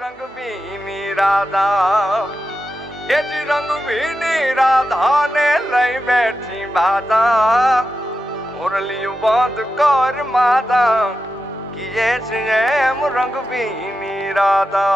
रंग बीनी राधा ये जी रंग बीनी राधा ने लई बैठी बाधा मुरली बंद कर माता किए एम रंग बीनी राधा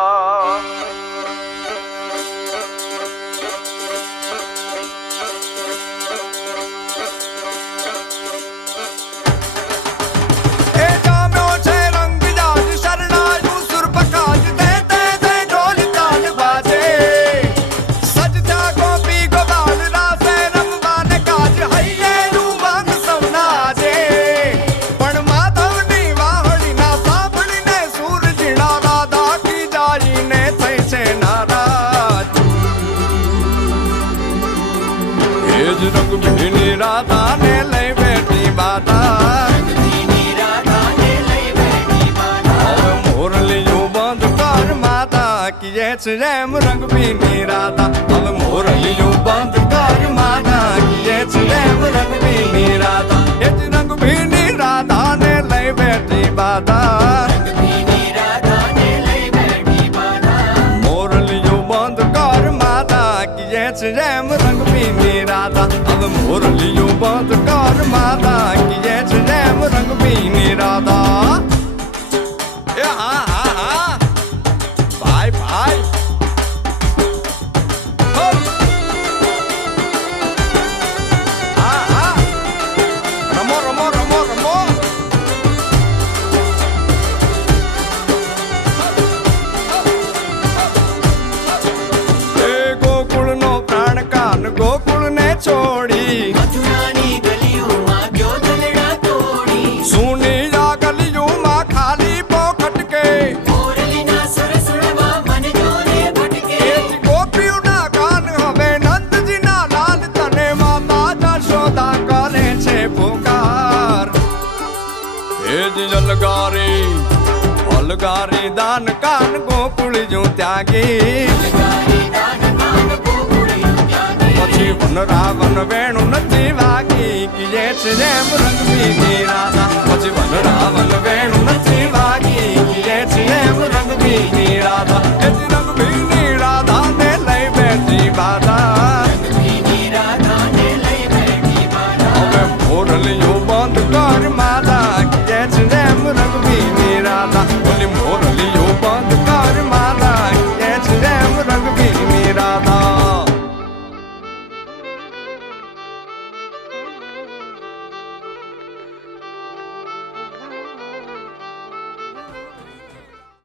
रंग बीनी राधा ने लई बैठी बाधा मोरलियों बंद कर माता किए एम रंग बीनी राधा अब मोरलियों बंद कर माता किए एम रंग बीनी राधा ये रंग बीनी राधा ने लई बैठी बाधा मोरलियों बंद कर माता किए एम रंग बीनी राधा अब मोरलियों बंद कर माता किए एम रंग बीनी राधा हाँ हाँ हाँ भाई भाई हाँ हाँ रमो रमो रमो रमो गोकुल नो प्राण कान गोकुल ने छोड़ी मथुरानी गलियों में क्यों दलड़ा तोड़ी सुनी जा गलियों में खाली पोखट के मोरली ना सुर सुरवा मन जोरे भटके गोपियों ना कान हवे नंद जी ना लाल तने माता जशोदा करे छे पुकार हे जी अलगारी अलगारी दान कान गोकुल जो त्यागी પછી વન રાવણ વેણુ નથી વાગી કિએ એમ રંગ બીની રાધા પછી વન રાવણ વેણુ નથી વાગી કિએ એમ રંગ બીની રાધા